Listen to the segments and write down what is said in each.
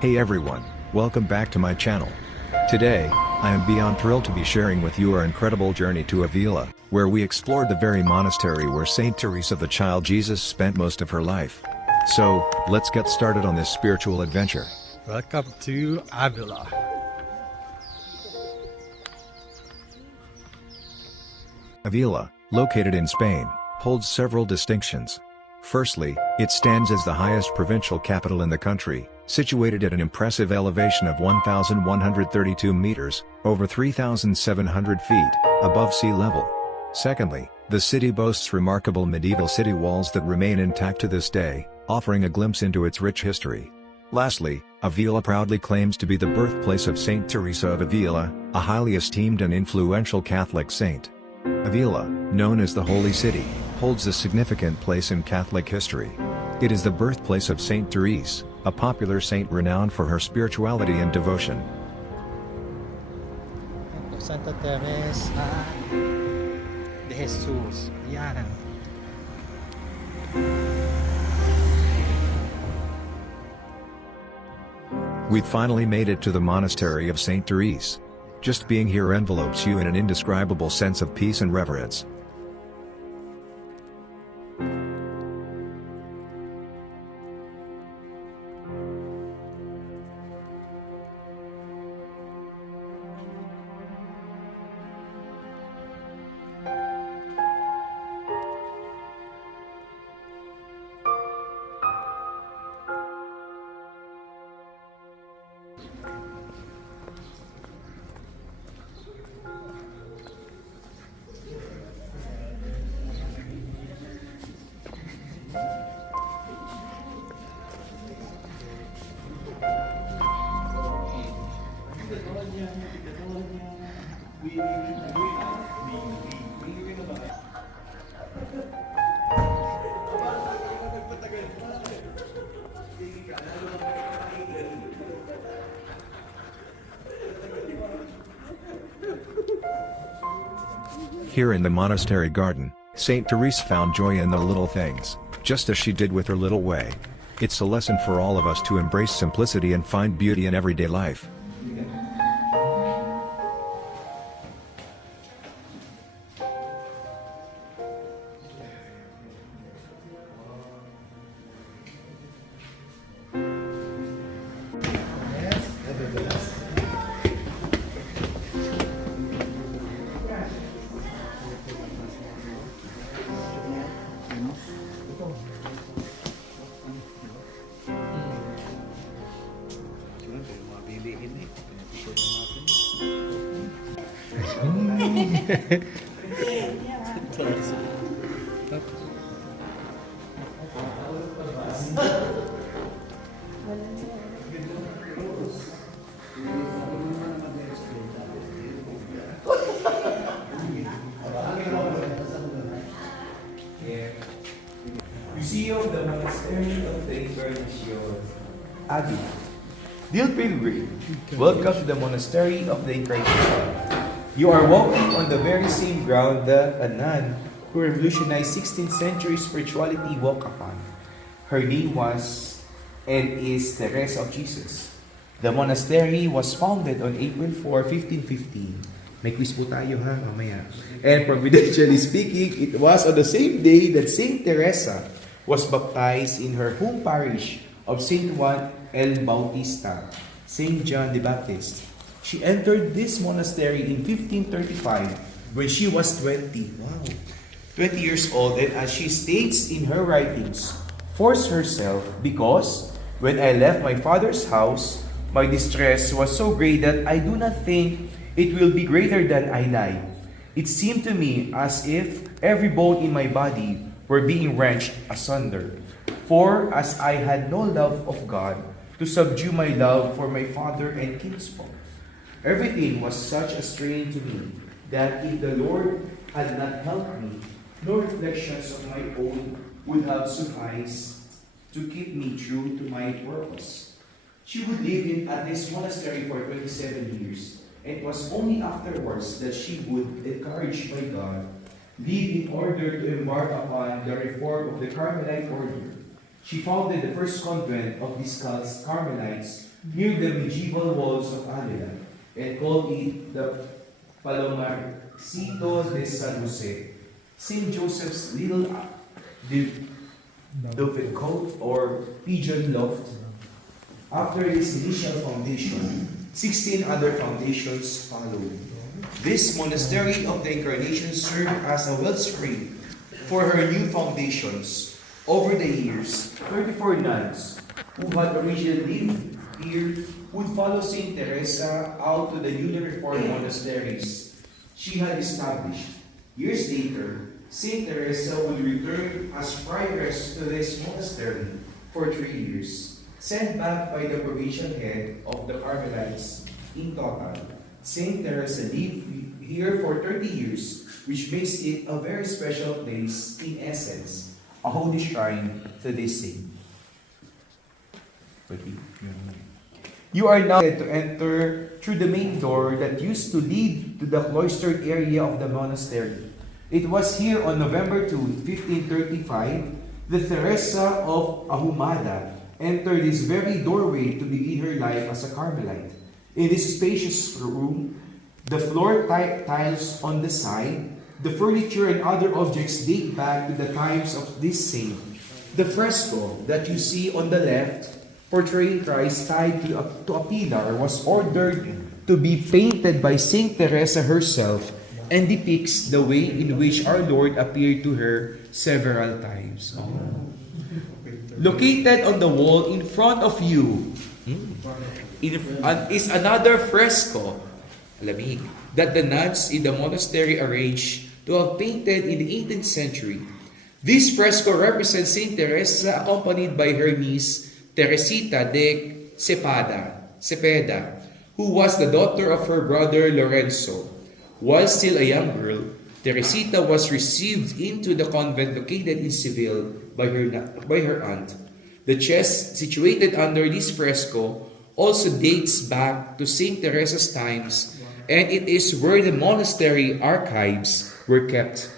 Hey everyone, welcome back to my channel. Today, I am beyond thrilled to be sharing with you our incredible journey to Avila, where we explored the very monastery where Saint Teresa of the Child Jesus spent most of her life. So, let's get started on this spiritual adventure. Welcome to Avila. Avila, located in Spain, holds several distinctions. Firstly, it stands as the highest provincial capital in the country, situated at an impressive elevation of 1,132 meters, over 3,700 feet, above sea level. Secondly, the city boasts remarkable medieval city walls that remain intact to this day, offering a glimpse into its rich history. Lastly, Avila proudly claims to be the birthplace of Saint Teresa of Avila, a highly esteemed and influential Catholic saint. Avila, known as the Holy City, holds a significant place in Catholic history. It is the birthplace of Saint Therese, a popular saint renowned for her spirituality and devotion. Santa Teresa de Jesus. Yan. We've finally made it to the monastery of Saint Therese. Just being here envelopes you in an indescribable sense of peace and reverence. Here in the monastery garden, Saint Therese found joy in the little things, just as she did with her little way. It's a lesson for all of us to embrace simplicity and find beauty in everyday life. Museum of the Monastery of the Encarnacion, Avila. Dear pilgrim, welcome to the Monastery of the Encarnacion. You are walking on the very same ground that a nun who revolutionized 16th century spirituality walked upon. Her name was and is Teresa of Jesus. The monastery was founded on April 4, 1515. May quiz po tayo ha, mamaya. And providentially speaking, it was on the same day that Saint Teresa was baptized in her home parish of Saint Juan el Bautista, Saint John the Baptist. She entered this monastery in 1535 when she was 20. Wow. 20 years old, and as she states in her writings, forced herself because when I left my father's house, my distress was so great that I do not think it will be greater than I lie. It seemed to me as if every bone in my body were being wrenched asunder. For as I had no love of God to subdue my love for my father and kinsfolk, everything was such a strain to me that if the Lord had not helped me, no reflections of my own would have sufficed to keep me true to my purpose. She would live at this monastery for 27 years, and it was only afterwards that she would, encouraged by God, leave in order to embark upon the reform of the Carmelite order. She founded the first convent of these Carmelites near the medieval walls of Avila and called it the Palomarcito de San Jose, St. Joseph's little dovecote or pigeon loft. After this initial foundation, 16 other foundations followed. This monastery of the Encarnacion served as a wellspring for her new foundations. Over the years, 34 nuns who had originally lived here would follow Saint Teresa out to the newly reformed monasteries she had established. Years later, Saint Teresa would return as prioress to this monastery for 3 years, sent back by the provincial head of the Carmelites. In total, Saint Teresa lived here for 30 years, which makes it a very special place, in essence, a holy shrine to this saint. You are now to enter through the main door that used to lead to the cloistered area of the monastery. It was here on November 2, 1535, that Teresa of Avila entered this very doorway to begin her life as a Carmelite. In this spacious room, the floor tiles on the side, the furniture and other objects date back to the times of this saint. The fresco that you see on the left, portraying Christ tied to a pillar, was ordered to be painted by Saint Teresa herself and depicts the way in which our Lord appeared to her several times. Located on the wall in front of you is another fresco that the nuns in the monastery arranged to have painted in the 18th century. This fresco represents Saint Teresa accompanied by her niece Teresita de Cepeda, who was the daughter of her brother Lorenzo. While still a young girl, Teresita was received into the convent located in Seville by her aunt. The chest situated under this fresco also dates back to Saint Teresa's times, and it is where the monastery archives were kept.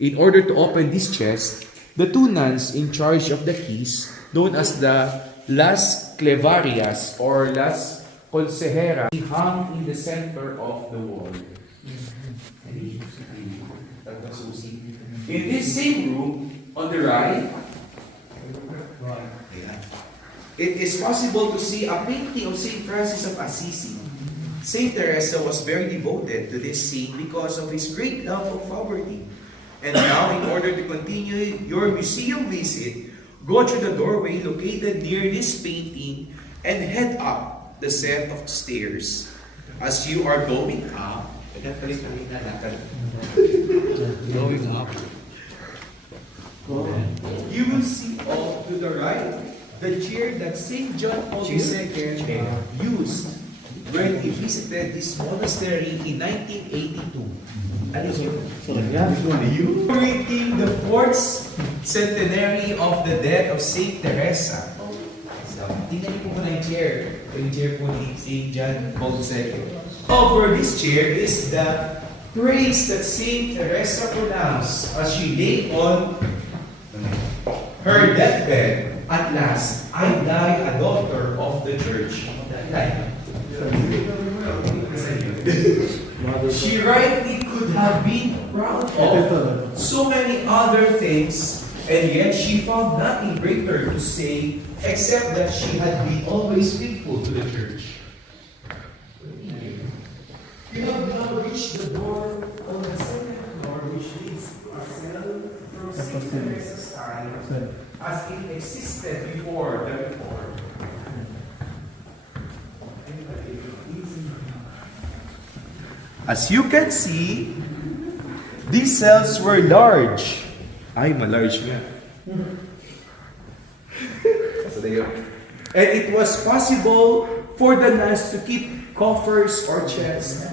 In order to open this chest, the two nuns in charge of the keys, known as the Las Clevarias or Las Consejeras, hung in the center of the wall. In this same room, on the right, it is possible to see a painting of Saint Francis of Assisi. Saint Teresa was very devoted to this saint because of his great love of poverty. And now, in order to continue your museum visit, go through the doorway located near this painting and head up the set of stairs. As you are going up, you will see off to the right the chair that St. John Paul II used when he visited this monastery in 1982. Celebrating the 4th centenary of the death of St. Teresa. So, tingnan niyo po muna yung chair. Yung chair po ni St. John Paul II. Over this chair is the praise that St. Teresa pronounced as she lay on her deathbed. At last, I die a daughter of the church. She rightly could have been proud of so many other things, and yet she found nothing greater to say except that she had been always faithful to the church. We have now reached the door on the second floor, which leads to a cell from St. Teresa's time as it existed before the reform. As you can see, these cells were large. Ay, ma-large nga. And it was possible for the nuns to keep coffers or chests,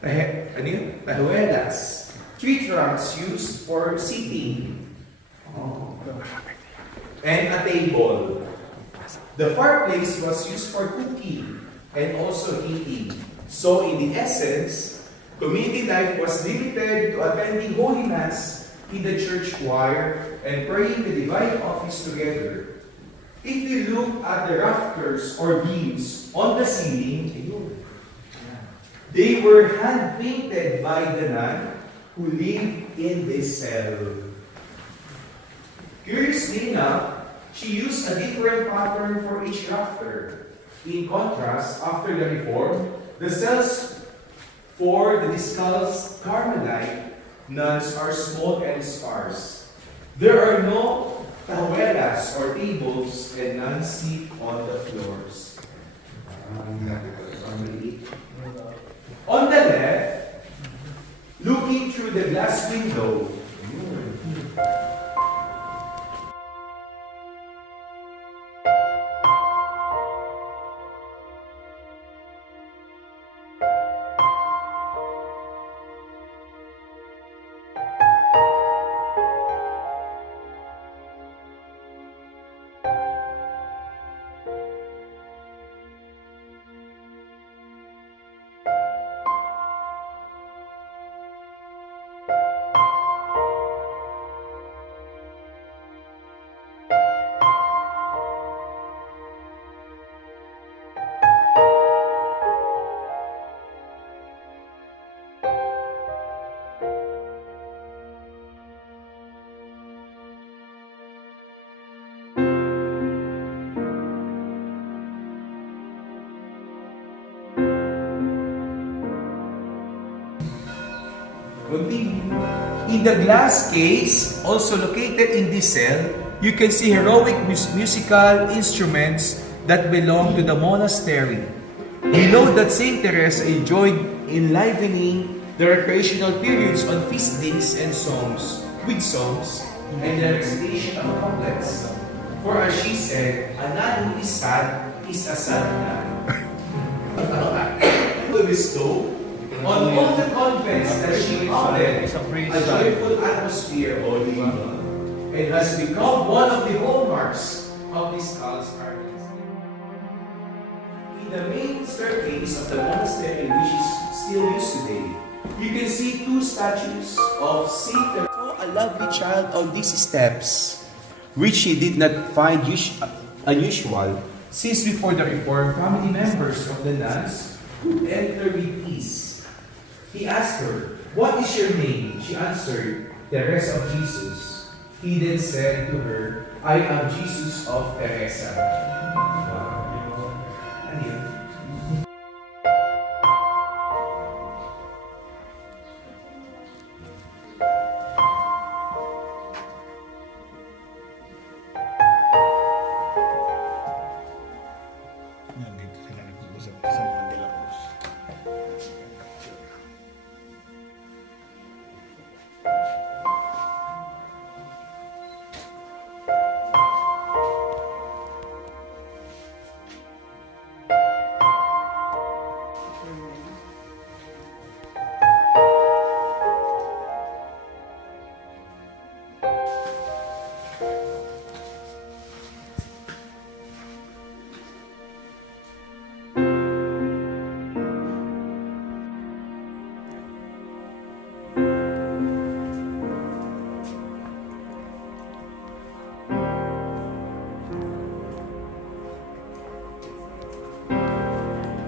pajuelas, tree trunks used for seating, and a table. The fireplace was used for cooking and also eating. So in the essence, community life was limited to attending Holy Mass in the church choir and praying the divine office together. If you look at the rafters or beams on the ceiling, they were hand-painted by the nun who lived in this cell. Curiously enough, she used a different pattern for each rafter. In contrast, after the reform, the cells for the Discalced Carmelite nuns are small and sparse. There are no tahuelas or tables, and nuns sit on the floors. On the left, looking through the glass window, in the glass case, also located in this cell, you can see heroic musical instruments that belong to the monastery. We know that Saint Teresa enjoyed enlivening the recreational periods on feast days and with songs and the recitation of couplets. For as she said, a nun who is sad is a sad nun. To bestow on all the convents that she founded a joyful atmosphere and has become one of the hallmarks of this cult's gardens. In the main staircase of the monastery, which is still used today, you can see two statues of Saint Teresa, a lovely child on these steps, which she did not find unusual, since before the reform, family members of the nuns would enter with ease. He asked her, "What is your name?" She answered, "Teresa of Jesus." He then said to her, "I am Jesus of Teresa." Wow. Ano yun? Nandito sila nag-uusap sa mga de la Cruz.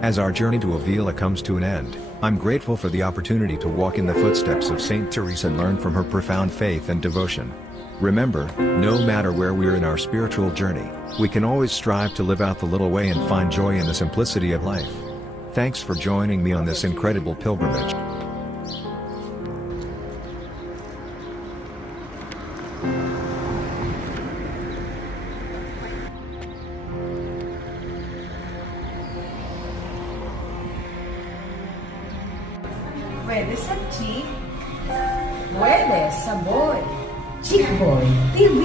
As our journey to Avila comes to an end, I'm grateful for the opportunity to walk in the footsteps of Saint Teresa and learn from her profound faith and devotion. Remember, no matter where we are in our spiritual journey, we can always strive to live out the little way and find joy in the simplicity of life. Thanks for joining me on this incredible pilgrimage. Pwede sa chick. Pwede sa boy. Chick boy. TV.